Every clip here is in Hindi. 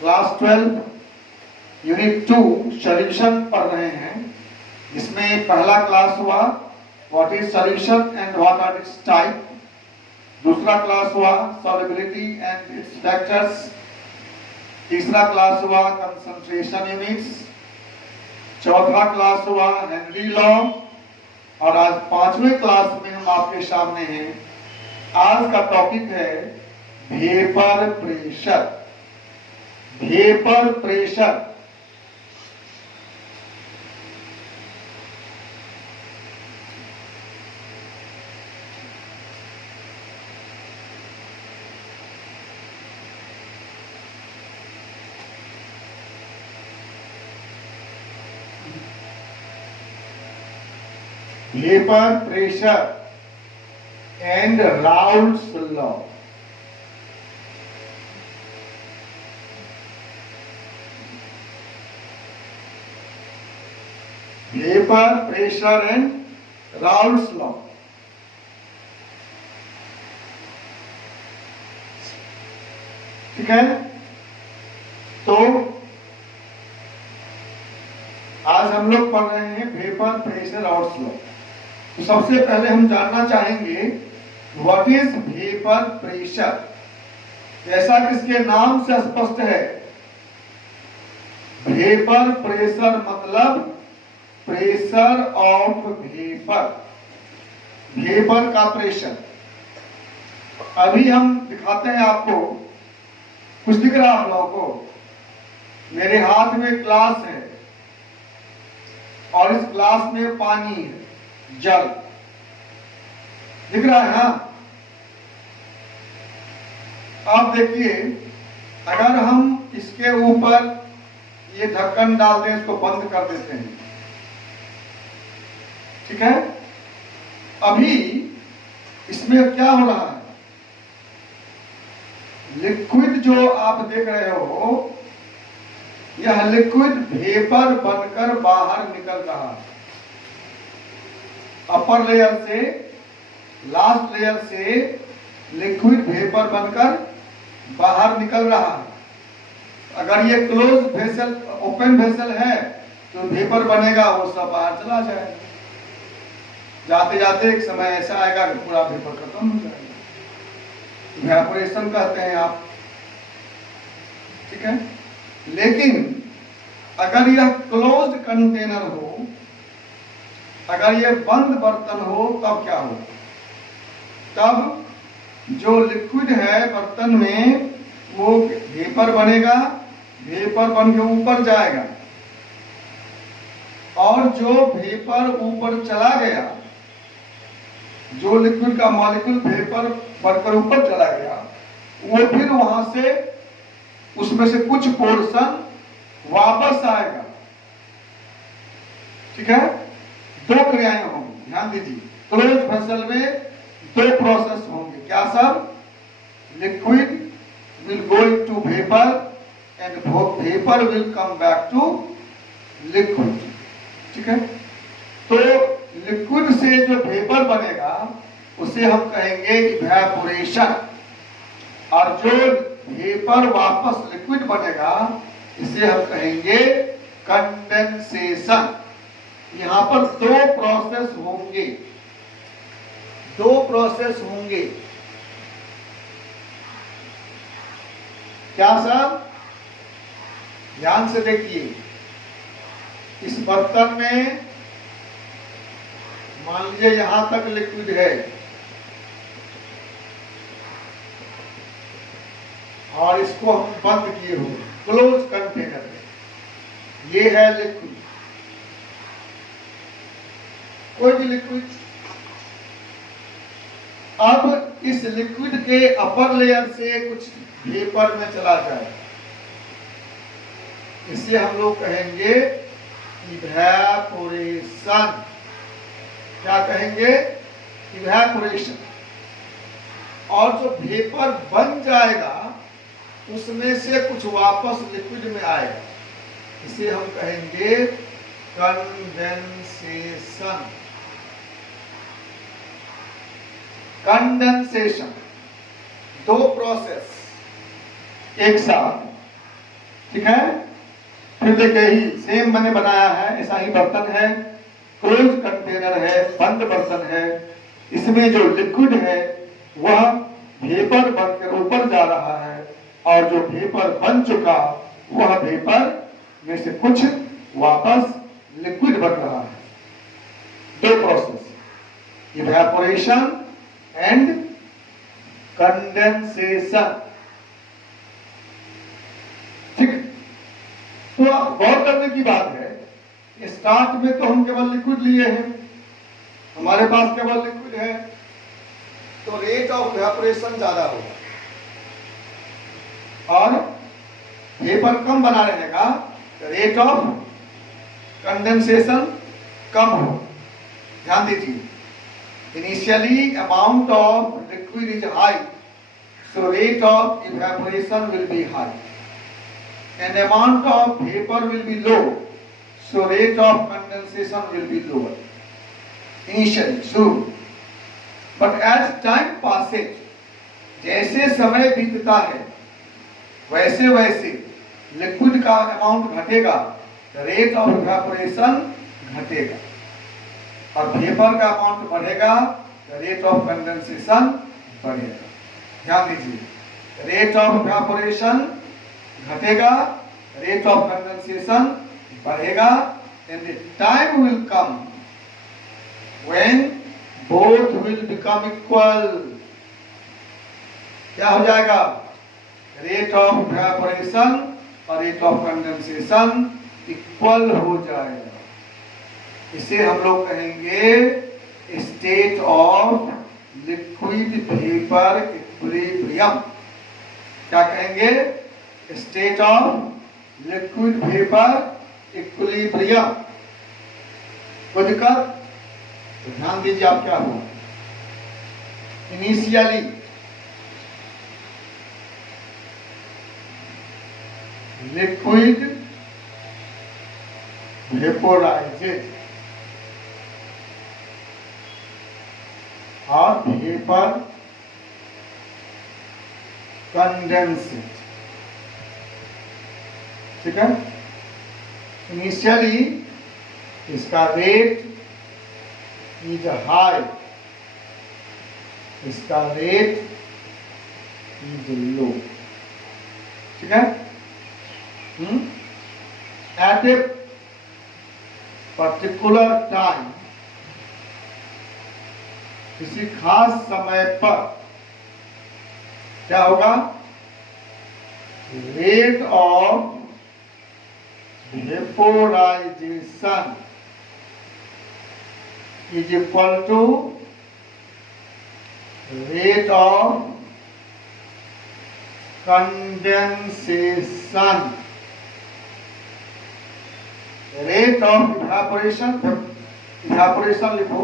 क्लास 12 यूनिट 2 सॉल्यूशन पढ़ रहे हैं। इसमें पहला क्लास हुआ what is solution and what are its type. दूसरा क्लास हुआ सॉल्युबिलिटी एंड इट्स फैक्टर्स। तीसरा क्लास हुआ कंसंट्रेशन यूनिट्स। चौथा क्लास हुआ हेनरी लॉ। और आज पांचवें क्लास में हम आपके सामने हैं। आज का टॉपिक है vapour pressure. Vapour pressure vapour pressure and Raoult's law. Vapour pressure and Raoult's law. ठीक है, तो आज हम लोग पढ़ रहे हैं वेपर प्रेशर राउल्ट्स लॉ। तो सबसे पहले हम जानना चाहेंगे व्हाट इज वेपर प्रेशर। ऐसा किसके नाम से स्पष्ट है। वेपर प्रेशर मतलब प्रेशर ऑफ वेपर, वेपर का प्रेशर। अभी हम दिखाते हैं आपको, कुछ दिख रहा है आप लोगों को। मेरे हाथ में ग्लास है और इस ग्लास में पानी है, जल दिख रहा है ना। अब देखिए, अगर हम इसके ऊपर ये ढक्कन डाल दें, इसको बंद कर देते हैं, ठीक है। अभी इसमें क्या हो रहा है, लिक्विड जो आप देख रहे हो, यह लिक्विड वेपर बनकर बाहर निकल रहा है। अपर लेयर से लास्ट लेयर से लिक्विड वेपर बनकर बाहर निकल रहा है। अगर ये क्लोज वेसल, ओपन वेसल है, तो वेपर बनेगा, वो सब बाहर चला जाएगा। जाते जाते एक समय ऐसा आएगा कि पूरा वेपर खत्म हो जाएगा। इवेपोरेशन कहते हैं आप, ठीक है। लेकिन अगर यह क्लोज्ड कंटेनर हो, अगर यह बंद बर्तन हो, तब क्या हो, तब जो लिक्विड है बर्तन में वो वेपर बनेगा, वेपर बन के ऊपर जाएगा, और जो वेपर ऊपर चला गया, जो लिक्विड का मॉलिक्यूल वेपर बनकर ऊपर चला गया, वो फिर वहां से उसमें से कुछ पोर्शन वापस आएगा, ठीक है। दो क्रियाएं होंगी, ध्यान दीजिए। क्लोज वेसल में दो प्रोसेस होंगे। क्या सब, liquid will go into vapour and vapour will come back to liquid, ठीक है। तो लिक्विड से जो वेपर बनेगा उसे हम कहेंगे इवेपोरेशन, और जो वेपर वापस लिक्विड बनेगा इसे हम कहेंगे कंडेंसेशन। यहां पर दो प्रोसेस होंगे, दो प्रोसेस होंगे। क्या सर, ध्यान से देखिए। इस बर्तन में मान लीजिए यहां तक लिक्विड है, और इसको हम बंद किए हुए क्लोज कंटेनर में, ये है लिक्विड, कोई भी लिक्विड। अब इस लिक्विड के अपर लेयर से कुछ वेपर में चला जाए, इसे हम लोग कहेंगे इवेपोरेशन। क्या कहेंगे, इवेपोरेशन। और जो वेपर बन जाएगा उसमें से कुछ वापस लिक्विड में आएगा, इसे हम कहेंगे कंडेंसेशन। कंडेंसेशन, दो प्रोसेस एक साथ। ठीक है। फिर देखिए ही सेम मैंने बनाया है, ऐसा ही बर्तन है, क्लोज कंटेनर है, बंद बर्तन है। इसमें जो लिक्विड है वह वेपर बनकर ऊपर जा रहा है, और जो वेपर बन चुका वह वेपर में से कुछ वापस लिक्विड बन रहा है। दो प्रोसेस, इवेपोरेशन एंड कंडेंसेशन। ठीक, तो अब गौर करने की बात है, स्टार्ट में तो हम केवल लिक्विड लिए हैं, हमारे पास केवल लिक्विड है, तो रेट ऑफ इवेपोरेशन ज्यादा होगा और वेपर कम बना रहेगा, रेट ऑफ कंडेंसेशन कम हो। ध्यान दीजिए, initially amount of liquid is high, so rate of evaporation will be high, and amount of vapor will be low, so rate of condensation will be lower initially, शुरू। but as time passes, जैसे समय बीतता है वैसे वैसे लिक्विड का अमाउंट घटेगा, रेट ऑफ इवेपोरेशन घटेगा, और वेपर का अमाउंट बढ़ेगा, रेट ऑफ कंडेंसेशन बढ़ेगा। ध्यान दीजिए, रेट ऑफ इवेपोरेशन घटेगा, रेट ऑफ कंडेंसेशन बढ़ेगा, and the time will come when both will become equal. क्या हो जाएगा? रेट ऑफ इवेपोरेशन और रेट ऑफ कंडेंसेशन इक्वल हो जाएगा। इसे हम लोग कहेंगे state of liquid vapour equilibrium. क्या कहेंगे? State of liquid vapour equilibrium. कोई दिक्कत? तो ध्यान दीजिए आप क्या हुआ। इनिशियली लिक्विड वेपोराइजेज और वेपर कंडेंसेड। ठीक है, इनिशियली इसका रेट इज हाई, इसका रेट इज लो। ठीक है, एट ए पर्टिकुलर टाइम, किसी खास समय पर क्या होगा? Rate of vaporisation is equal to rate of condensation. Rate of evaporation, evaporation लिखो,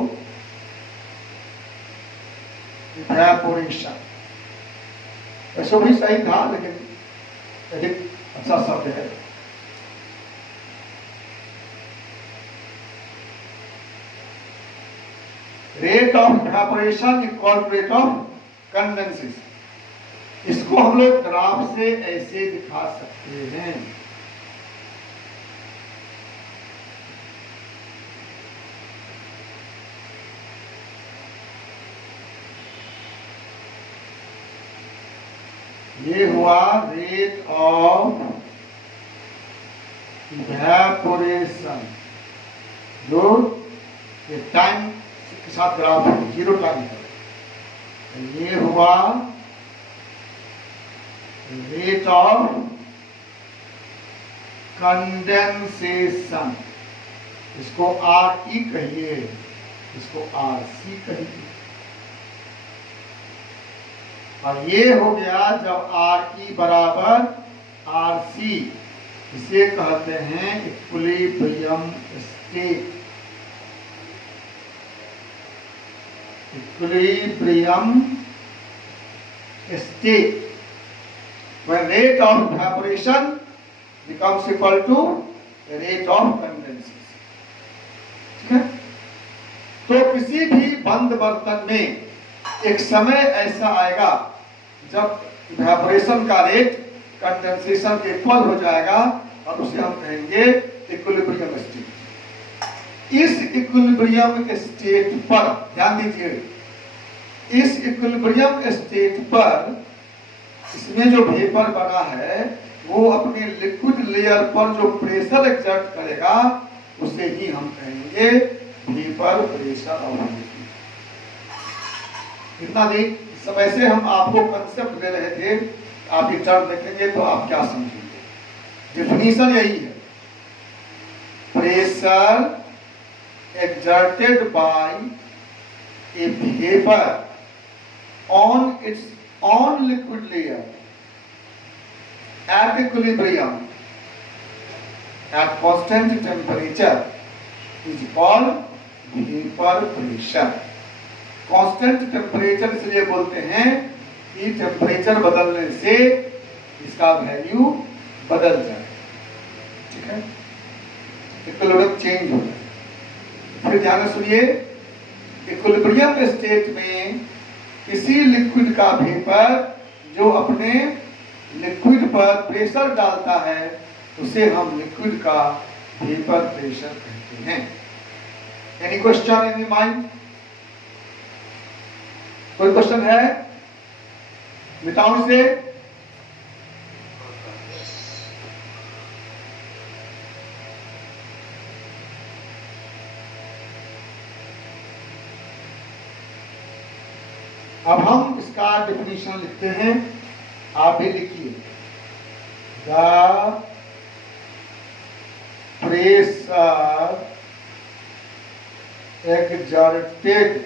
evaporation ऐसा भी सही था लेकिन अधिक अच्छा शब्द है। Rate of evaporation equal to rate of condensation. इसको हम लोग ग्राफ से ऐसे दिखा सकते हैं। ये हुआ रेट ऑफ इवेपोरेशन, जो टाइम के साथ ग्राफ है, जीरो टाइम पर। ये हुआ रेट ऑफ कंडेंसेशन, इसको आर ई कहिए, इसको आर सी कहिए। और ये हो गया जब आर ई बराबर आर सी, इसे कहते हैं equilibrium state. equilibrium state when rate of evaporation becomes equal to the rate of condensation. ठीक है, तो किसी भी बंद बर्तन में एक समय ऐसा आएगा जब इवेपोरेशन का रेट कंडेंसेशन के इक्वल हो जाएगा और उसे हम कहेंगे इक्विलिब्रियम स्टेट। इस इक्विलिब्रियम स्टेट पर ध्यान दीजिए, इस इक्विलिब्रियम स्टेट पर इसमें जो वेपर बना है वो अपने लिक्विड लेयर पर जो प्रेशर एक्सर्ट करेगा उसे ही हम कहेंगे वेपर प्रेशर ऑफ लिक्विड। इतना देख समय से हम आपको कंसेप्ट दे रहे थे, आप ये टर्म देखेंगे तो आप क्या समझेंगे। डेफिनेशन यही है, pressure exerted by a vapor on its own liquid layer at equilibrium at constant temperature is called vapor pressure। Constant temperature इसलिए बोलते हैं कि टेम्परेचर बदलने से इसका वैल्यू बदल जाए, ठीक है, इक्विलिब्रियम चेंज हो जाए। फिर ध्यान से सुनिए, इक्विलिब्रियम स्टेट में किसी लिक्विड का वेपर जो अपने लिक्विड पर प्रेशर डालता है उसे हम लिक्विड का वेपर प्रेशर कहते हैं। Any question in mind? कोई क्वेश्चन है? मिटाओ इसे। अब हम इसका डेफिनेशन लिखते हैं, आप भी लिखिए। The pressure exerted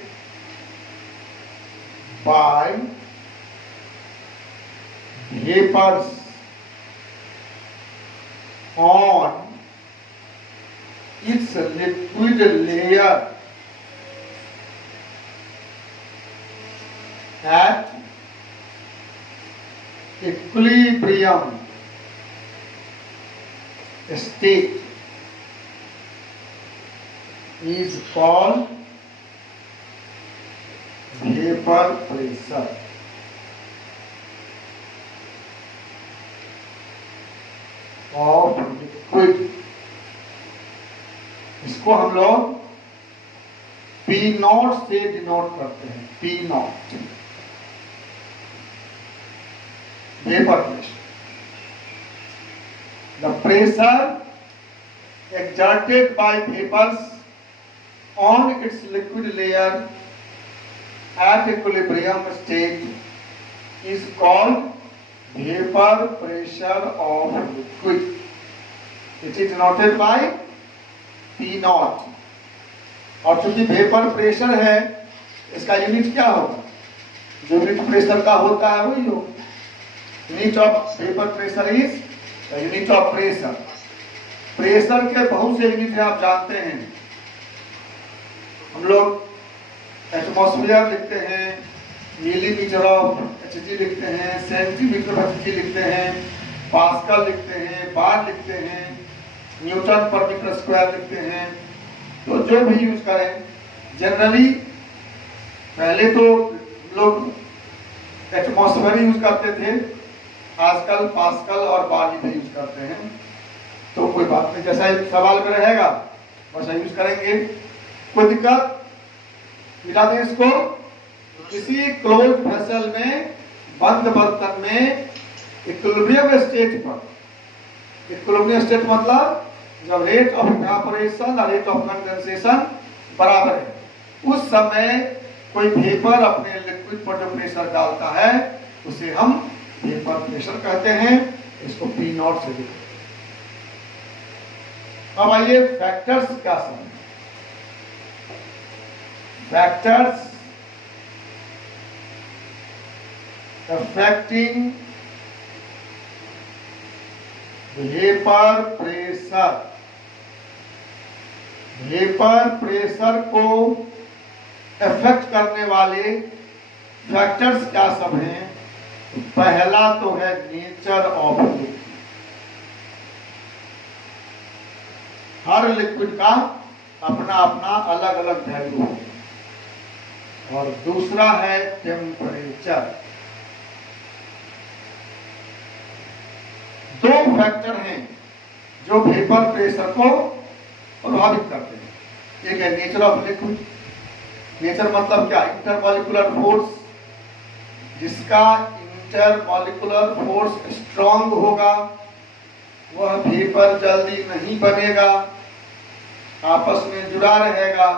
by vapors on its liquid layer at equilibrium state is called vapor pressure। Of liquid, इसको हम लोग P नॉट से डिनोट करते हैं, P not, vapour pressure. The pressure exerted by vapors on its liquid layer at equilibrium state is called vapor pressure of liquid। It is denoted by P naught। और चूंकि वेपर प्रेशर है, इसका यूनिट क्या होगा? जो यूनिट प्रेशर का होता है वही हो। Unit of vapour pressure is the unit of pressure. Pressure के बहुत से यूनिट आप जानते हैं, हम लोग एटमॉस्फेयर लिखते हैं, मिलीमीटर ऑफ एचजी लिखते हैं, सेंटीमीटर ऑफ एचजी लिखते हैं, पास्कल लिखते हैं, बार लिखते हैं, न्यूटन पर मीटर स्क्वायर लिखते हैं। तो जो भी यूज करें, जनरली पहले तो लोग एटमॉस्फेयर यूज करते थे, आजकल पास्कल और बार भी यूज करते हैं। तो कोई बात नहीं, जैसा सवाल में रहेगा वैसा यूज करेंगे, कोई दिक्कत? मिला दें इसको। किसी क्लोज वेसल में, बंद बर्तन में इक्विलिब्रियम स्टेट पर, इक्विलिब्रियम स्टेट मतलब जब रेट ऑफ इवेपोरेशन और रेट ऑफ कंडेंसेशन बराबर है, उस समय कोई वेपर अपने लिक्विड पर जो प्रेशर डालता है उसे हम वेपर प्रेशर कहते हैं। इसको P नॉट से लिखते हैं। अब आइए फैक्टर्स क्या समझें। Factors affecting vapour pressure. Vapour pressure को इफेक्ट करने वाले फैक्टर्स क्या सब हैं? पहला तो है nature of liquid. Her liquid का अपना अपना अलग अलग वैल्यू है। और दूसरा है टेम्परेचर। दो फैक्टर हैं जो वेपर प्रेशर को प्रभावित करते हैं। एक है नेचर ऑफ लिक्विड, नेचर मतलब क्या, इंटरमॉलिक्यूलर फोर्स, जिसका इंटरमॉलिक्यूलर फोर्स स्ट्रांग होगा वह वेपर जल्दी नहीं बनेगा, आपस में जुड़ा रहेगा,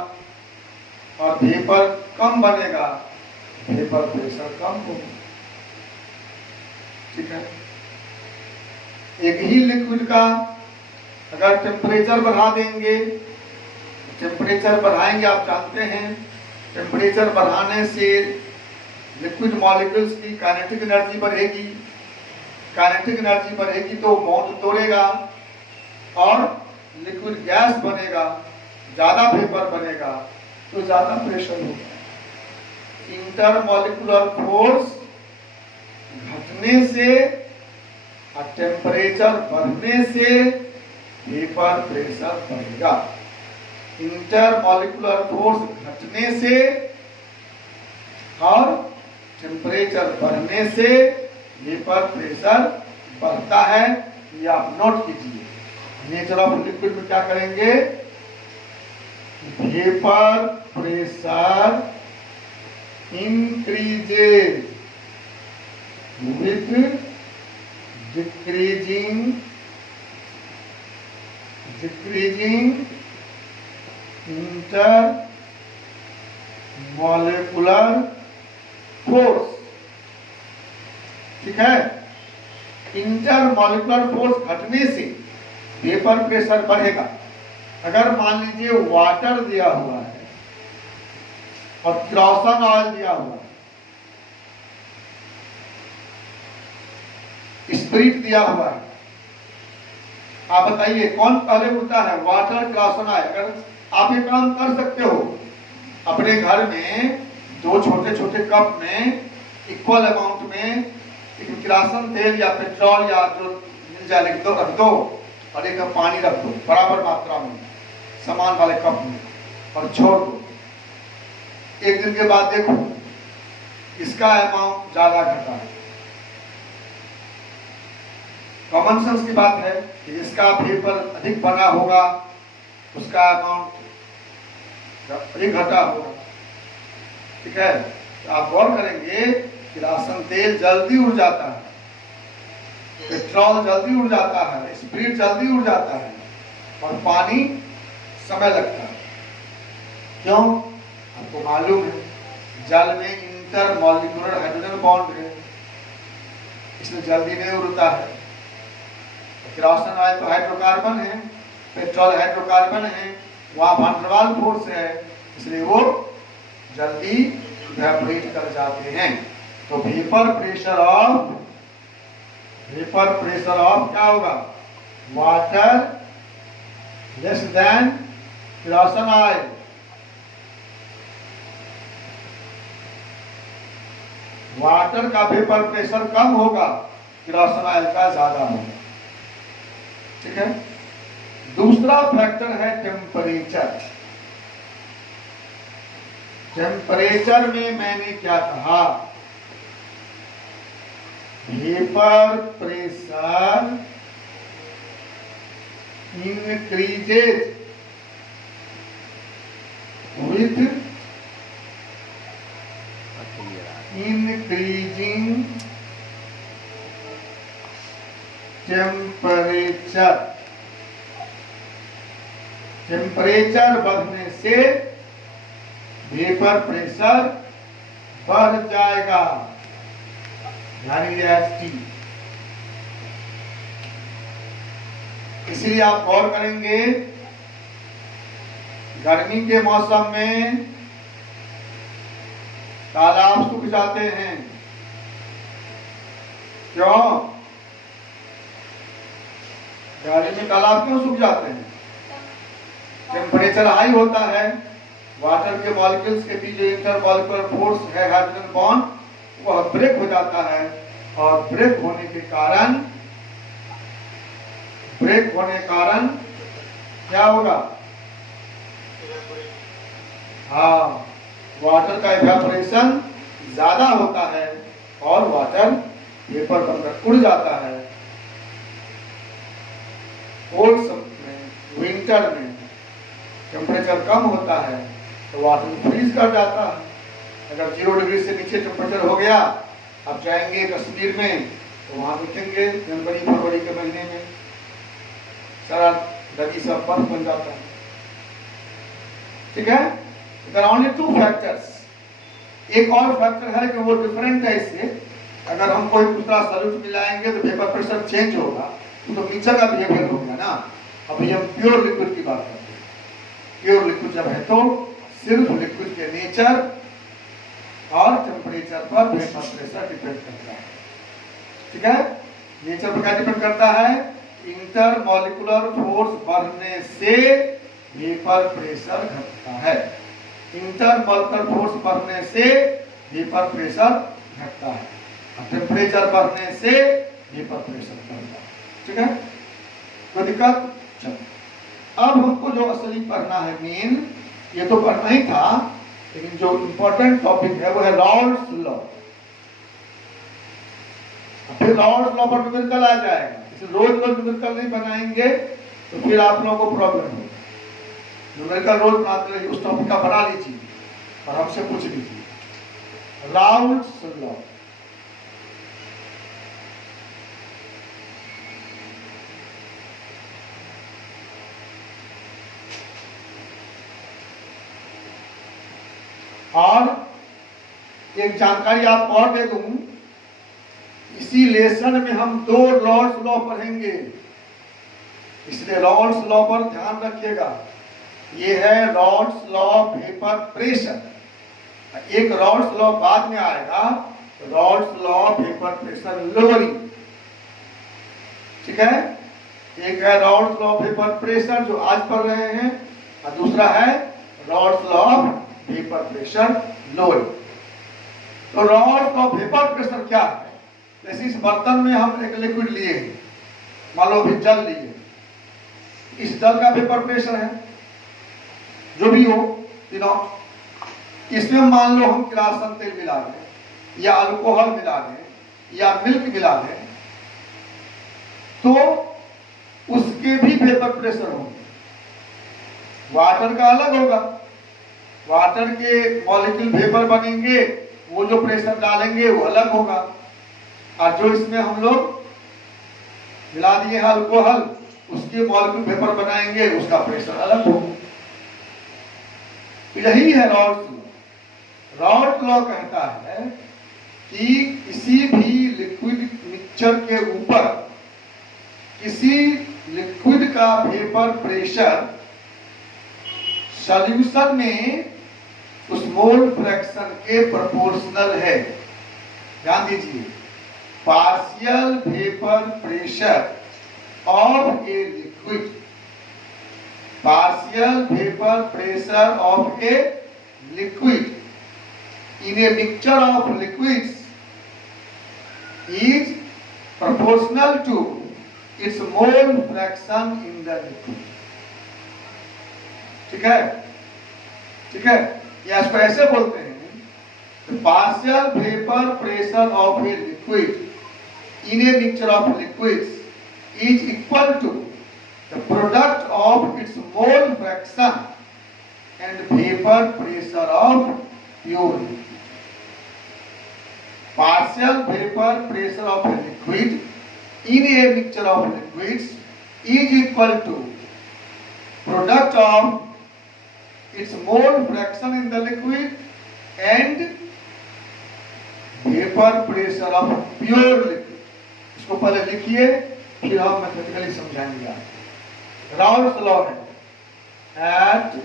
और वेपर कम बनेगा, वेपर प्रेशर कम होगा। ठीक है, एक ही लिक्विड का अगर टेम्परेचर बढ़ा देंगे, टेम्परेचर बढ़ाएंगे, आप जानते हैं टेम्परेचर बढ़ाने से लिक्विड मॉलिक्यूल्स की काइनेटिक एनर्जी बढ़ेगी, काइनेटिक एनर्जी बढ़ेगी तो बॉन्ड तोड़ेगा और लिक्विड गैस बनेगा, ज्यादा वेपर बनेगा तो ज्यादा प्रेशर होगा। इंटरमॉलिक्यूलर फोर्स घटने से और टेम्परेचर बढ़ने से वेपर प्रेशर बढ़ेगा। इंटरमॉलिक्यूलर फोर्स घटने से और टेम्परेचर बढ़ने से वेपर प्रेशर बढ़ता है। ये आप नोट कीजिए। नेचर ऑफ लिक्विड में क्या करेंगे, vapour pressure increases with decreasing intermolecular force। ठीक है, इंटरमॉलिक्यूलर फोर्स घटने से वेपर प्रेशर बढ़ेगा। अगर मान लीजिए वाटर दिया हुआ है और केरोसिन ऑयल दिया हुआ है, स्पिरिट दिया हुआ है, आप बताइए कौन पहले उड़ता है, वाटर केरोसिन ऑयल? अगर आप ये काम कर सकते हो अपने घर में, दो छोटे छोटे कप में इक्वल अमाउंट में एक केरोसिन तेल या पेट्रोल या जो मिल जाए रख दो और एक पानी रख दो बराबर मात्रा में समान वाले कप में और छोड़ दो। एक दिन के बाद देखो इसका अमाउंट ज्यादा घटा है। कॉमन सेंस की बात है कि इसका वेपर अधिक बना होगा, उसका अमाउंट अधिक घटा होगा। ठीक है, तो आप गौर करेंगे कि राशन तेल जल्दी उड़ जाता है, पेट्रोल जल्दी उड़ जाता है, स्पिरिट जल्दी उड़ जाता है और पानी समय लगता है। क्यों? आपको मालूम है जल में इंटरमॉलिक्यूलर हाइड्रोजन बॉन्ड है, इसलिए जल्दी नहीं उड़ता है। केरोसिन ऑयल तो हाइड्रोकार्बन है, पेट्रोल हाइड्रोकार्बन है, वहां वैन डर वाल्स फोर्स है, इसलिए वो जल्दी इवेपोरेट कर जाते हैं। तो वेपर प्रेशर ऑफ क्या होगा, water less than kerosene oil. Water का वेपर प्रेशर कम होगा, केरोसिन ऑयल का ज्यादा होगा। ठीक है, दूसरा फैक्टर है टेम्परेचर। टेम्परेचर में मैंने क्या कहा, vapour pressure increases with increasing temperature. Temperature बढ़ने से वेपर प्रेशर बढ़ जाएगा, यानी T। इसलिए आप गौर करेंगे गर्मी के मौसम में तालाब सूख जाते हैं। क्यों? गर्मी में तालाब क्यों सूख जाते हैं? टेम्परेचर हाई होता है, वाटर के मॉलिक्यूल्स के बीच जो इंटरमॉलिक्यूलर फोर्स है हाइड्रोजन बॉन्ड वह ब्रेक हो जाता है और ब्रेक होने के कारण क्या होगा, हाँ, वाटर का इवेपोरेशन ज्यादा होता है और वाटर वेपर बनकर उड़ जाता है। कोल्ड में, विंटर में टेम्परेचर कम होता है तो वाटर फ्रीज कर जाता है। अगर 0 डिग्री से नीचे टेम्परेचर हो गया, आप जाएंगे कश्मीर में तो वहां देखेंगे जनवरी फरवरी के महीने में सारा नदी सब बर्फ बन जाता है। ठीक है, देयर आर ओनली 2 फैक्टर्स। एक और फैक्टर है कि वो डिफरेंट है इससे। अगर हम कोई दूसरा सॉल्यूट मिलाएंगे तो वेपर प्रेशर चेंज होगा, तो मिक्सर का बिहेवियर हो गया ना। अभी हम प्योर लिक्विड की बात करते हैं। प्योर लिक्विड जब है तो सिर्फ लिक्विड के नेचर और टेम्परेचर पर वेपर प्रेशर डिपेंड करता है। ठीक है, नेचर पर क्या डिपेंड करता है? इंटरमॉलिक्यूलर फोर्स बढ़ने से वेपर प्रेशर घटता है। इंटरमॉलिक्यूलर फोर्स बढ़ने से वेपर प्रेशर घटता है, टेम्परेचर बढ़ने से वेपर प्रेशर बढ़ता है। ठीक है, कोई दिक्कत? चलो अब हमको जो असली पढ़ना है मेन, ये तो पढ़ना ही था, लेकिन जो इंपॉर्टेंट टॉपिक है वो है राउल्ट्स लॉ। फिर राउल्ट्स लॉ पर न्यूमेरिकल आ जाएगा। रोज रोज न्यूमेरिकल नहीं बनाएंगे तो फिर आप लोगों को प्रॉब्लम होगी। न्यूमेरिकल रोज बनाते रहिए, उस टॉपिक का बना लीजिए और हमसे पूछ लीजिए। राउल्ट्स लॉ, और एक जानकारी आपको और दे दूं, इसी लेसन में हम 2 राउल्ट्स लॉ पढ़ेंगे, इसलिए राउल्ट्स लॉ पर ध्यान रखिएगा। ये है राउल्ट्स लॉ वेपर प्रेशर, एक राउल्ट्स लॉ बाद में आएगा, Raoult's law vapour pressure lowering. ठीक है, एक है राउल्ट्स लॉ वेपर प्रेशर जो आज पढ़ रहे हैं, और दूसरा है Raoult's law vapour pressure lowering. तो राउल्ट्स लॉ वेपर प्रेशर क्या है? जैसे इस बर्तन में हम एक लिक्विड लिए, मान लो अभी जल लिए, इस जल का वेपर प्रेशर है जो भी हो, इसमें मान लो हम किरासन तेल मिला दें या अल्कोहल मिला दें या मिल्क मिला दें, तो उसके भी वेपर प्रेशर होंगे। वाटर का अलग होगा, वाटर के मॉलिक्यूल वेपर बनेंगे, वो जो प्रेशर डालेंगे वो अलग होगा, और जो इसमें हम लोग मिला दिए हैं अल्कोहल, उसके मॉलिक्यूल वेपर बनाएंगे, उसका प्रेशर अलग होगा। यही है राउल्ट्स लॉ। राउल्ट्स लॉ कहता है कि किसी भी लिक्विड मिक्सचर के ऊपर किसी लिक्विड का वेपर प्रेशर सॉल्यूशन में उस मोल फ्रैक्शन के प्रोपोर्शनल है। ध्यान दीजिए, partial vapour pressure of a liquid, partial vapor pressure of a liquid in a mixture of liquids is proportional to its mole fraction in the liquid। ठीक है, ठीक है, या इसको ऐसे बोलते हैं, the partial vapor pressure of a liquid in a mixture of liquids is equal to the product of its mole fraction and vapor pressure of pure liquid। Partial vapor pressure of a liquid in a mixture of liquids is equal to product of its mole fraction in the liquid and vapor pressure of pure liquid। इसको पहले लिखिए, फिर हम मैथमेटिकली समझाएंगे आपको। राउल्ट्स लॉ है at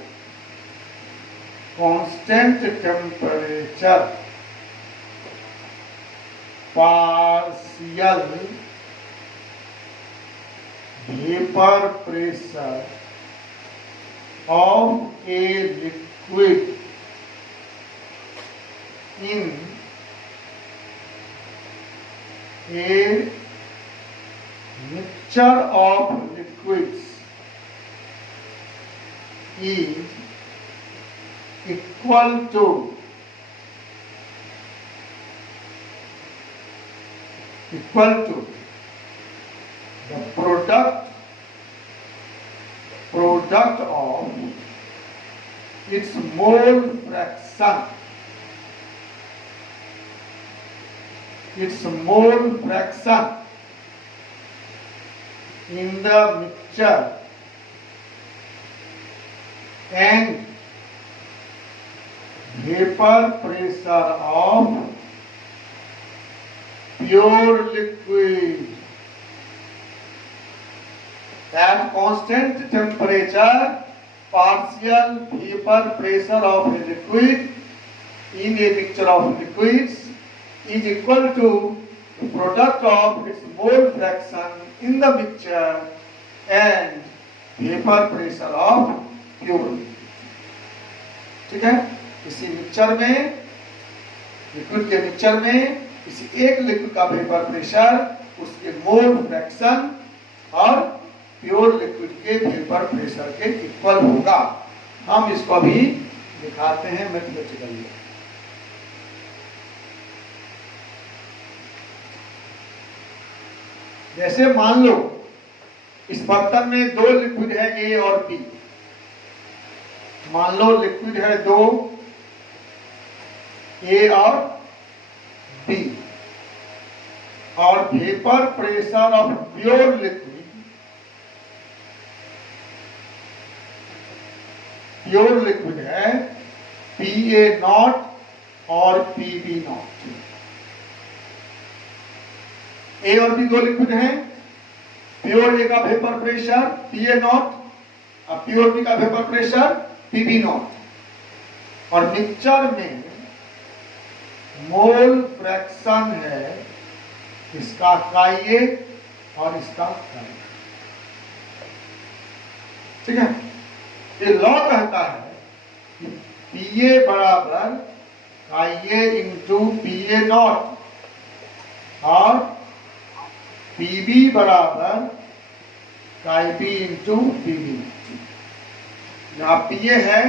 constant temperature partial vapor pressure of a liquid in a mixture of liquids is equal to the product product of its mole fraction. Its mole fraction in the mixture and vapor pressure of pure liquid at constant temperature. Partial vapor pressure of a liquid in a mixture of liquids is equal to the product of its mole fraction in the mixture and vapor pressure of pure liquid. ठीक है, इसी मिक्सचर में, लिक्विड के मिक्सचर में किसी एक लिक्विड का वेपर प्रेशर उसके मोल फ्रैक्शन और प्योर लिक्विड के वेपर प्रेशर के इक्वल होगा। हम इसको भी दिखाते हैं मैथमेटिकली। जैसे मान लो इस बर्तन में दो लिक्विड है ए और बी। मान लो लिक्विड है दो ए और बी और vapour pressure of pure liquid, pure liquid है PA0 और PB0। ए और बी दो लिक्विड हैं। प्योर ए का वेपर प्रेशर PA0 और प्योर बी का वेपर प्रेशर PB0 और मिक्सचर में मोल फ्रैक्शन है इसका काई और इसका काई। ठीक है, ये लॉ कहता है कि PA बराबर काई इंटू PA0 और PB बराबर काई बी इंटू PB। जहां PA है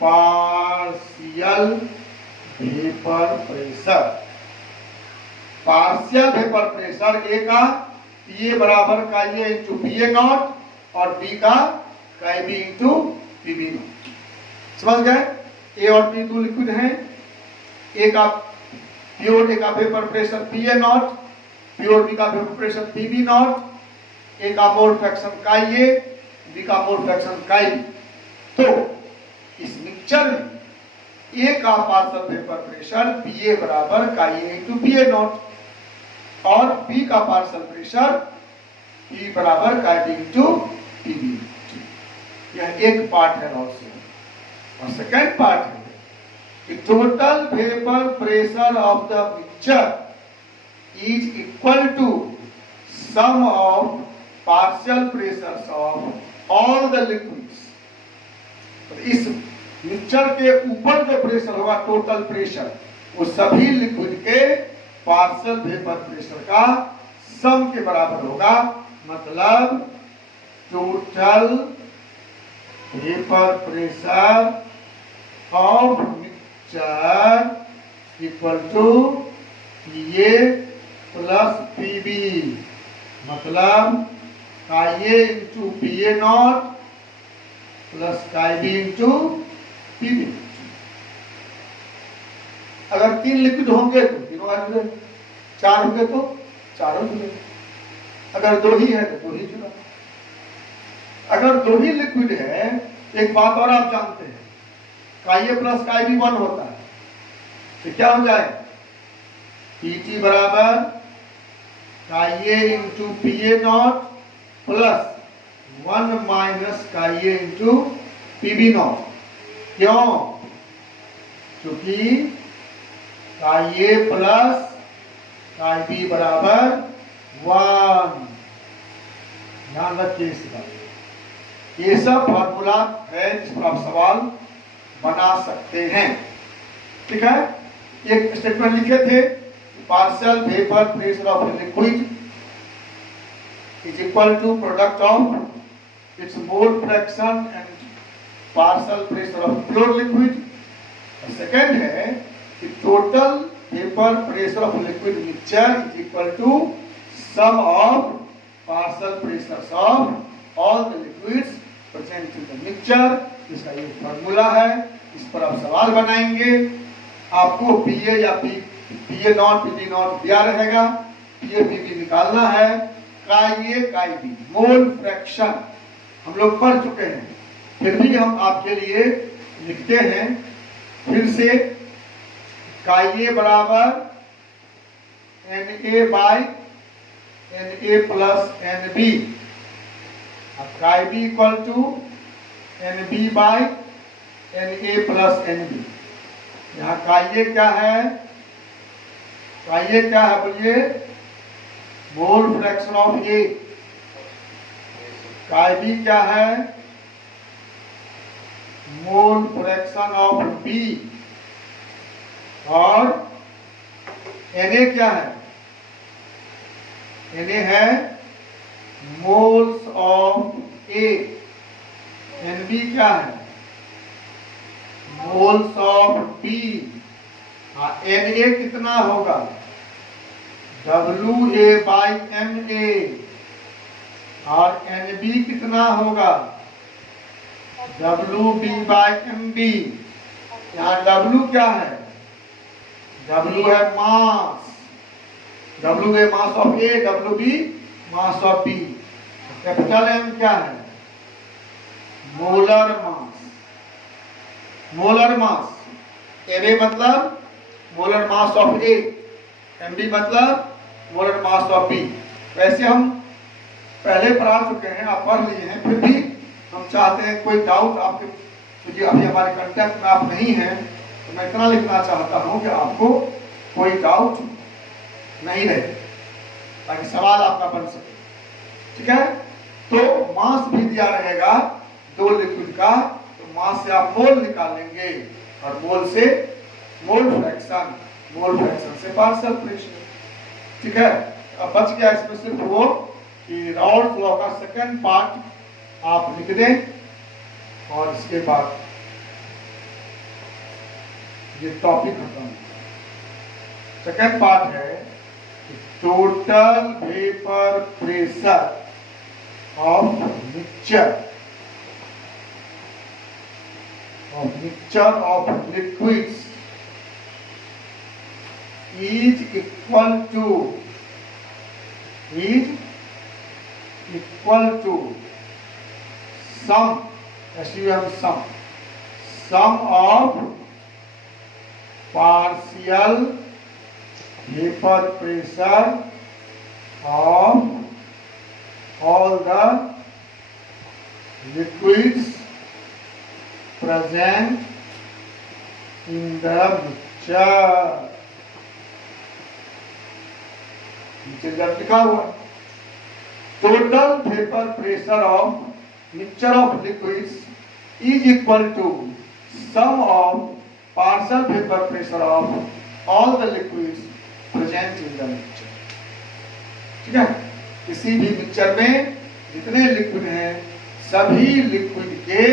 partial vapour pressure, partial vapour pressure A का PA बराबर काई ए इंटू PA0 और बी का काई बी इंटू PB0। समझ गए? ए और बी दो लिक्विड हैं। ए का प्योर ए का vapour pressure PA0, pure B का वेपर प्रेशर PB0, ए का मोल फ्रैक्शन काई ए, बी का मोल फ्रैक्शन काई बी। तो इस मिक्सचर में ए का पार्शियल वेपर प्रेशर PA बराबर काई ए इंटू PA0 और बी का पार्शियल प्रेशर P बराबर काई बी इंटू PB। यह एक पार्ट है लॉ से। और सेकेंड पार्ट है कि total vapour pressure of the mixture is equal to sum of partial pressures of all the liquids. तो इस मिक्सचर के ऊपर जो प्रेशर होगा टोटल प्रेशर, वो सभी लिक्विड के पार्शियल वेपर प्रेशर का सम के बराबर होगा। मतलब total vapour pressure of mixture equal to PA plus PB। मतलब chi A into PA0 plus chi B into PB। अगर तीन लिक्विड होंगे तो तीनों आ जुड़े, चार होंगे तो चारों जुड़े, अगर दो ही है तो दो ही जुड़ा। अगर दो ही लिक्विड है, एक बात और आप जानते हैं, काई ए प्लस काई बी 1 होता है, तो क्या हो जाए PT बराबर काई A into PA0 plus 1 minus काई ए इंटू PB0। क्यों? क्योंकि काई ए प्लस काई बी बराबर 1। ध्यान रखिए इस बात। ये सब फॉर्मूला है जिस पर आप सवाल बना सकते हैं। ठीक है, एक स्टेटमेंट लिखे थे, partial vapour pressure of liquid is equal to product of its mole fraction and partial pressure of pure liquid। Second है कि total vapor pressure of liquid mixture is equal to sum of partial pressures of all the liquids present in the mixture. इसका ये फॉर्मूला है, इस पर आप सवाल बनाएंगे। आपको पीए या पीए नॉट पीडी नॉट दिया रहेगा, पीए पीबी निकालना है। काई ए काई बी मोल फ्रैक्शन हम लोग पढ़ चुके हैं, फिर भी हम आपके लिए लिखते हैं फिर से। काई ए बराबर Na by Na plus Nb, chi B equal to Nb by Na plus Nb। यहाँ काई ए क्या है, काई ए क्या है बोलिए, मोल फ्रैक्शन ऑफ ए। काई बी क्या है, मोल फ्रैक्शन ऑफ बी। और Na क्या है, Na है मोल्स ऑफ ए। Nb क्या है, मोल्स ऑफ बी। Na कितना होगा, WA बाई MA। और Nb कितना होगा, WB बाई MB। यहाँ W क्या है, W है मास, W है mass of A, WB mass of B। Capital M क्या है, molar mass. Molar mass, Ma मतलब molar mass of A, MB मतलब मोलर मास ऑफ B। वैसे हम पहले पढ़ा चुके हैं, आप पढ़ लिए हैं, फिर भी हम चाहते हैं कोई डाउट आपके, क्योंकि अभी हमारे कांटेक्ट में आप नहीं हैं, तो मैं इतना लिखना चाहता हूं कि आपको कोई डाउट नहीं रहे, ताकि सवाल आपका बन सके। ठीक है, तो मास भी दिया रहेगा दो लिक्विड का, तो मास से आप मोल निकालेंगे और मोल से मोल फ्रैक्शन, मोल फ्रैक्शन से पार्शियल फ्रैक्शन। ठीक है, अब बच गया इसमें सिर्फ वो कि राउल्ट लॉ का सेकंड पार्ट आप लिख दें और इसके बाद ये टॉपिक खत्म। सेकंड पार्ट है total vapour pressure of mixture of liquids is equal to sum of partial vapor pressure of all the liquids present in the mixture। नीचे जब लिखा हुआ total vapour pressure of mixture of liquids is equal to sum of partial vapour pressure of all the liquids present in the mixture. ठीक है, किसी भी मिक्सचर में जितने लिक्विड हैं सभी लिक्विड के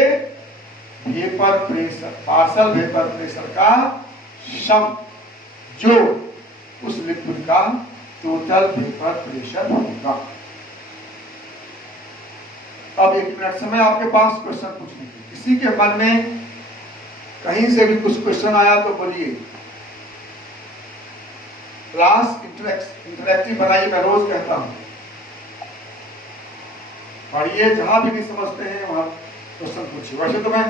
vapour pressure, partial vapour pressure का सम, जो उस लिक्विड का टोटल वेपर प्रेशर होगा। अब 1 मिनट समय आपके पास क्वेश्चन पूछने की, किसी के मन में कहीं से भी कुछ क्वेश्चन आया तो बोलिए। क्लास इंटरेक्टिव बनाइए, मैं रोज कहता हूं, पढ़िए, जहां भी नहीं समझते हैं वहां क्वेश्चन पूछिए। वैसे तो मैं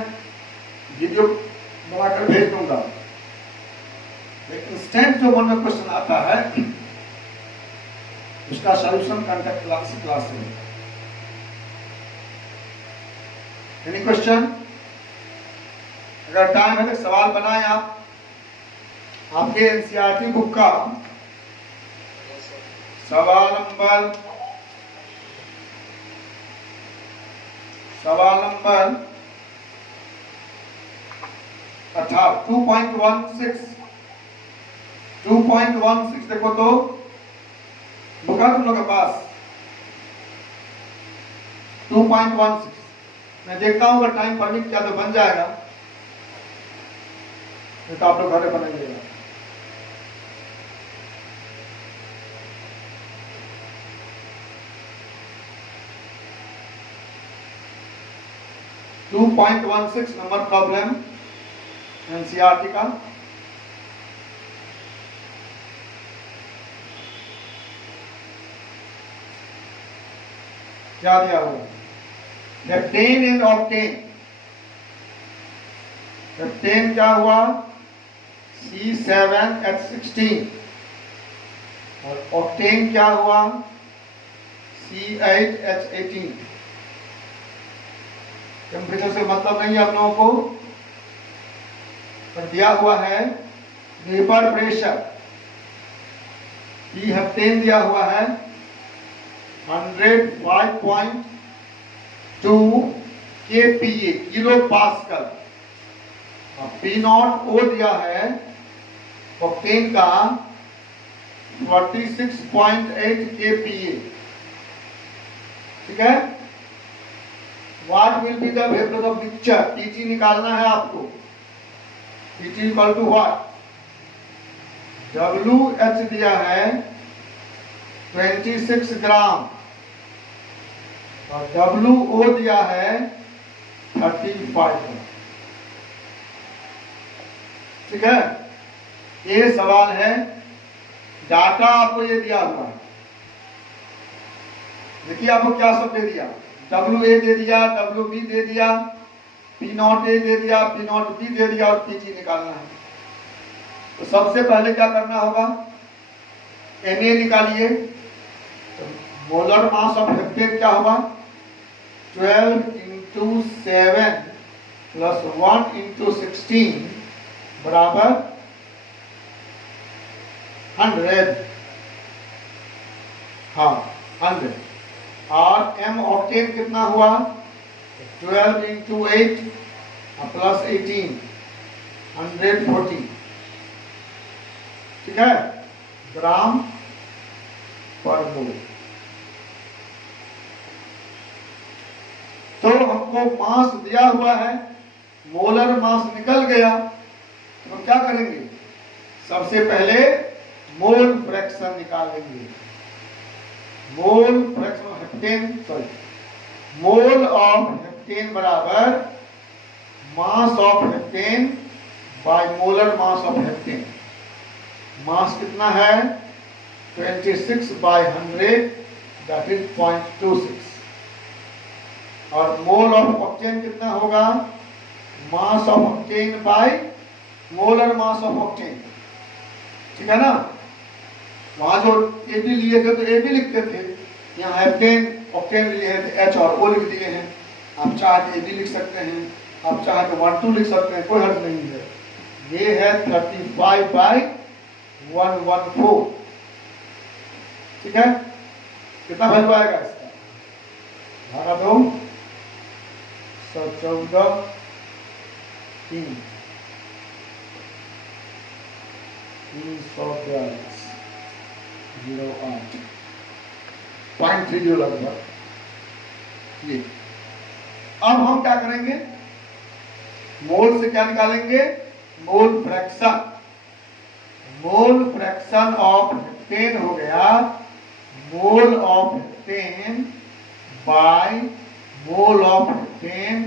वीडियो बनाकर भेज दूंगा, लेकिन इंस्टेंट जो मन में क्वेश्चन आता है उसका सॉल्यूशन कांटेक्ट क्लास में। Any question? अगर टाइम है तो सवाल बनाएं आप। आपके एनसीईआरटी बुक का सवाल नंबर 2.16 देखो तो बुका तुम लोग के पास 2.16। मैं देखता हूं अगर टाइम परमिट किया तो बन जाएगा, नहीं तो आप लोग घर बनाइएगा। 2.16 नंबर प्रॉब्लम एनसीईआरटी का। क्या दिया हुआ? Heptane and octane. हेप्टेन क्या हुआ? C7H16 और ऑक्टेन क्या हुआ? C8H18। टेम्परेचर से मतलब नहीं है आप लोगों को, पर दिया हुआ है वेपर प्रेशर। हेप्टेन दिया हुआ है 105.2 kPa किलो पास्कल। P0 दिया है ऑक्टेन का 46.8 kPa। ठीक है। What will be the vapour of mixture? Pg निकालना है आपको। Pg equal to what? WH दिया है 26 ग्राम और WO दिया है 35 ग्राम। ठीक है। ये सवाल है, डाटा आपको ये दिया हुआ है। देखिए आपको क्या सब दे दिया, WA दे दिया, WB दे दिया, P0A दे दिया, P0B दे दिया और Pg निकालना है। तो सबसे पहले क्या करना होगा? Na निकालिए। तो मोलर मास ऑफ हेप्टेन क्या होगा? 12 × 7 + 1 × 16 बराबर 100। हाँ 100। और m ऑक्टेन कितना हुआ? 12 × 8 + 18 140। ठीक है, ग्राम पर मोल। तो हमको मास दिया हुआ है, मोलर मास निकल गया, तो क्या करेंगे? सबसे पहले मोल फ्रैक्शन निकालेंगे। Mole fraction of heptane, sorry, mole of heptane बराबर mass of heptane by molar mass of heptane. Mass कितना है? 26/100 दैट इज 0.26। और मोल ऑफ ऑक्टेन कितना होगा? Mass of octane bye molar mass of octane. ठीक है ना। वहां जो AB लिए थे तो AB लिखते थे, यहाँ हेप्टेन ऑक्टेन लिए हैं H और O लिख दिए हैं। आप चाहे AB लिख सकते हैं, आप चाहे तो 12 लिख सकते हैं, कोई हर्ज नहीं है। ये है 35/114। ठीक है। कितना वैल्यू आएगा इसका? भागा दो 114 3 342 08 0.30 लगभग। ये अब हम क्या करेंगे? मोल से क्या निकालेंगे? Mole fraction. Mole fraction of heptane हो गया मोल of heptane by mole of heptane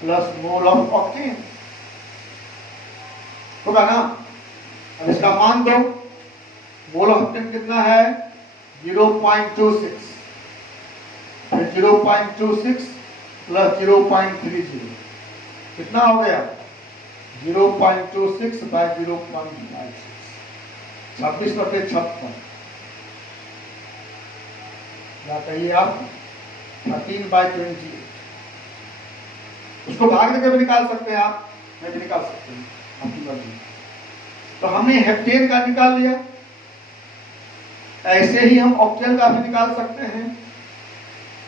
plus mole of octane. होगा ना। अब इसका मान दो। मोल ऑफ हेप्टेन कितना है? 0.26। फिर 0.26 प्लस 0.30 कितना हो गया? 0.26 बाय 0.56 26/56। या कहिए आप 13/28। उसको भाग देकर भी निकाल सकते हैं आप, मैं भी निकाल सकते हैं, आपकी मर्जी। तो हमने हेप्टेन का निकाल लिया, ऐसे ही हम ऑक्टेन का भी निकाल सकते हैं,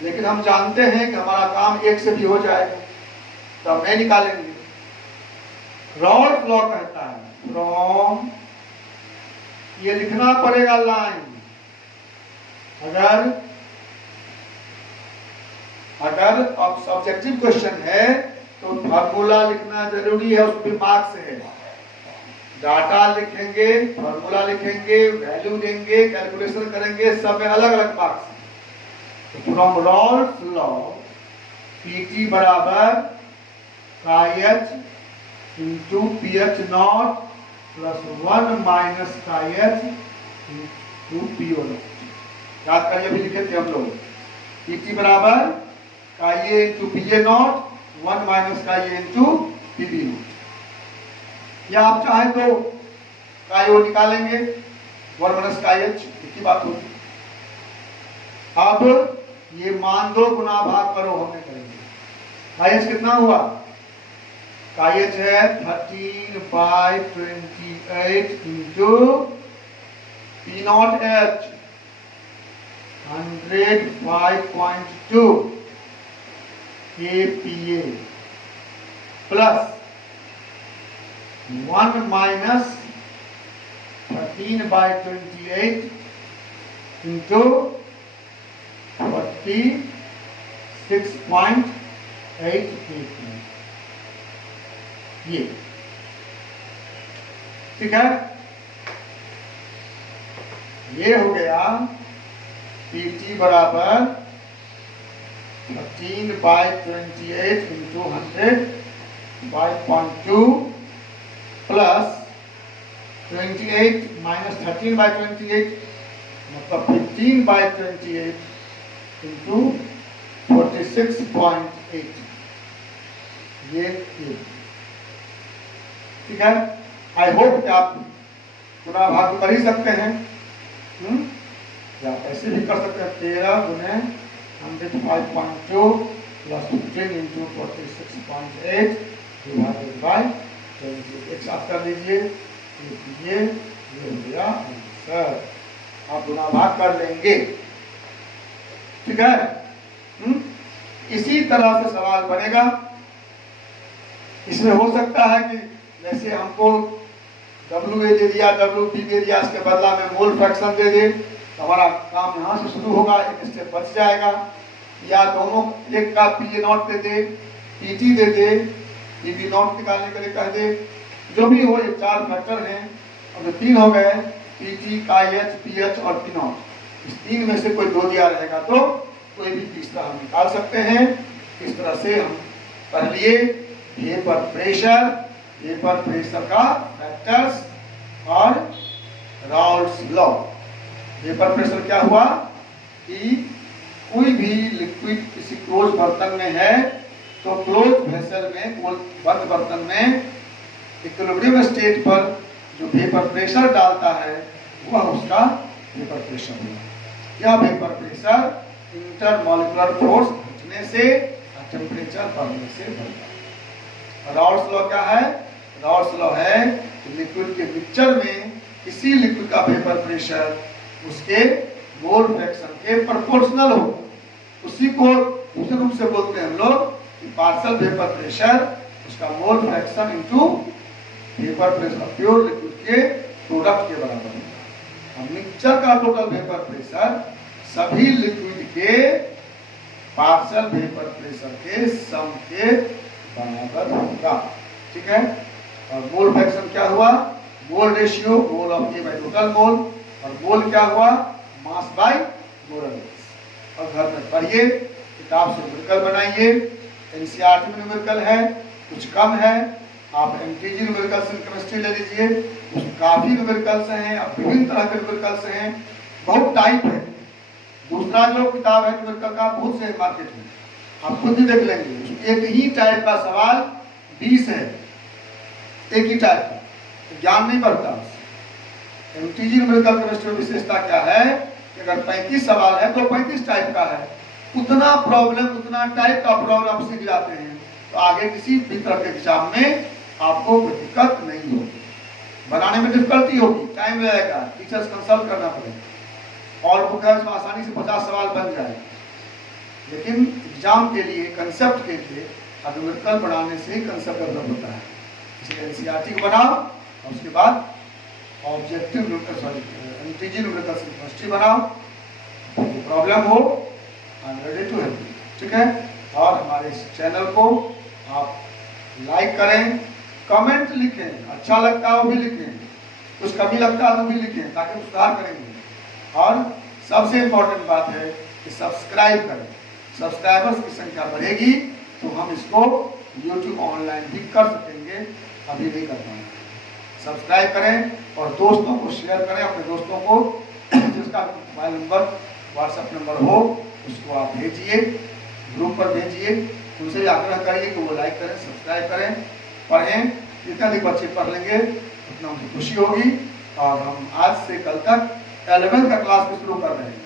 लेकिन हम जानते हैं कि हमारा काम एक से भी हो जाएगा, तो हम नहीं निकालेंगे। रॉल्फ लॉ कहता है फ्रॉम, ये लिखना पड़ेगा लाइन। अगर अब सब्जेक्टिव क्वेश्चन है तो फार्मूला लिखना जरूरी है, उसमें मार्क्स है। डाटा लिखेंगे, फार्मूला लिखेंगे, वैल्यू देंगे, कैलकुलेशन करेंगे, सब में अलग अलग मार्क्स है। तो फ्रॉम रॉल्फ लॉ Pg बराबर का H into P H naught plus 1 minus का H into P O naught. याद करिए अभी लिखे थे हम लोग पीटी बराबर का A into P A naught 1 minus का A into P B naught. या आप चाहे तो का ओ निकालेंगे 1 माइनस का एच, एक ही बात होगी। अब ये मान दो गुना भाग करो हमने करेंगे। का एच कितना हुआ? का एच है 13/28 into P not H 105.2 kPa plus 1 minus 13/28 into 46.8 kPa। ये ठीक है, ये हो गया PT बराबर 13/28 इंटू 105.2 प्लस 28 माइनस 13/28 मतलब 15/28 इंटू 46.8। ये ठीक है। आई होप कि आप गुना भाग कर ही सकते हैं, या ऐसे भी कर सकते हैं 13 गुने 105.2 प्लस 15 इंटू 46.8 डिवाइडेड बाय 20। एक साथ कर लीजिए, ये हो गया आंसर। आप गुना भाग कर लेंगे, ठीक है। इसी तरह से सवाल बनेगा। इसमें हो सकता है कि जैसे हमको WA दे दिया, WB दे दिया, इसके बदला में मोल फ्रैक्शन दे दे तो हमारा काम यहाँ से शुरू होगा, एक स्टेप बच जाएगा। या दोनों एक का PA not they they, PT they they, PB not निकालने के लिए कह दे, जो भी हो। ये 4 फैक्टर हैं और जो 3 हो गए PT, का एच, PH और P नॉट। इस 3 में से कोई 2 दिया रहेगा तो कोई भी तीसरा हम निकाल सकते हैं। इस तरह से हम पढ़ लिए वेपर प्रेशर का फैक्टर्स और राउल्ट्स लॉ। वेपर प्रेशर क्या हुआ कि कोई भी लिक्विड किसी क्लोज बर्तन में है तो क्लोज वेसल में, बंद बर्तन में इक्विलिब्रियम स्टेट पर जो वेपर प्रेशर डालता है वह उसका वेपर प्रेशर हुआ। यह वेपर प्रेशर इंटरमॉलिक्यूलर फोर्स घटने से टेम्परेचर बढ़ने से बढ़ता है। राउल्ट्स लॉ क्या है? राउल्ट्स लॉ है कि लिक्विड के मिक्सचर में किसी लिक्विड का वेपर प्रेशर उसके मोल फ्रैक्शन के प्रोपोर्शनल हो। उसी को दूसरे रूप से बोलते हैं हम लोग कि पार्शियल वेपर प्रेशर उसका mole fraction into vapour pressure pure liquid के प्रोडक्ट के बराबर होगा। अब मिक्सचर का टोटल वेपर प्रेशर सभी लिक्विड के पार्शियल वेपर प्रेशर के सम के बराबर होगा, ठीक है। और मोल फ्रैक्शन क्या हुआ? Mole ratio, mole of A by total mole, और मोल क्या हुआ? मास बाय मोलर मास। और घर में पढ़िए, किताब से न्यूमेरिकल बनाइए। एनसीईआरटी में न्यूमेरिकल है, कुछ कम है। आप एमटीजी न्यूमेरिकल्स इन केमिस्ट्री ले लीजिए, उसमें काफी न्यूमेरिकल्स हैं, अब विभिन्न तरह के न्यूमेरिकल्स हैं, बहुत टाइप है। दूसरा जो किताब है न्यूमेरिकल का, बहुत से मार्केट में, आप खुद ही देख लेंगे। एक ही टाइप का सवाल 20 है, एक ही टाइप का, तो ज्ञान नहीं बढ़ता। एमटीजी न्यूमेरिकल केमिस्ट्री में विशेषता क्या है कि अगर 35 सवाल है तो 35 टाइप का है। उतना प्रॉब्लम, उतना टाइप का प्रॉब्लम आप सीख जाते हैं तो आगे किसी भी तरह के एग्जाम में आपको कोई दिक्कत नहीं होगी। बनाने में डिफिकल्टी होगी, टाइम लगेगा, टीचर्स कंसल्ट करना पड़ेगा, और बुक है उसमें आसानी से 50 सवाल बन जाए। लेकिन एग्जाम के लिए, कंसेप्ट के लिए न्यूमेरिकल बनाने से ही कंसेप्ट डेवलप होता है। इसलिए एनसीईआरटी को बनाओ और उसके बाद objective numerical, sorry MTG numerical chemistry बनाओ। प्रॉब्लम हो, I am ready to help you, ठीक है। और हमारे इस चैनल को आप लाइक करें, कमेंट लिखें, अच्छा लगता है वो भी लिखें, कुछ कमी लगता है तो भी लिखें, ताकि सुधार करेंगे। और सबसे इम्पोर्टेंट बात है कि सब्सक्राइब करें। सब्सक्राइबर्स की संख्या बढ़ेगी तो हम इसको YouTube ऑनलाइन भी कर सकेंगे, अभी नहीं कर पाएंगे। सब्सक्राइब करें और दोस्तों को शेयर करें, अपने दोस्तों को जिसका मोबाइल नंबर व्हाट्सएप नंबर हो उसको आप भेजिए, ग्रुप पर भेजिए, उनसे आग्रह करिए कि वो लाइक करें, सब्सक्राइब करें, पढ़ें। जितने अधिक बच्चे पढ़ लेंगे उतना उनको खुशी होगी। और हम आज से कल तक 11th का क्लास भी शुरू कर रहे हैं।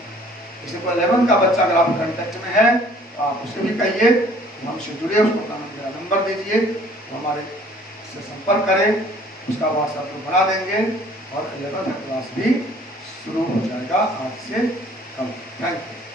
किसी को 11th का बच्चा अगर आप कांटेक्ट में है तो आप उससे भी कहिए हमसे जुड़े, उसको मेरा नंबर दीजिए, तो हमारे से संपर्क करें, उसका व्हाट्सएप में बना देंगे और 11th का क्लास भी शुरू हो जाएगा आज से कल। Thank you.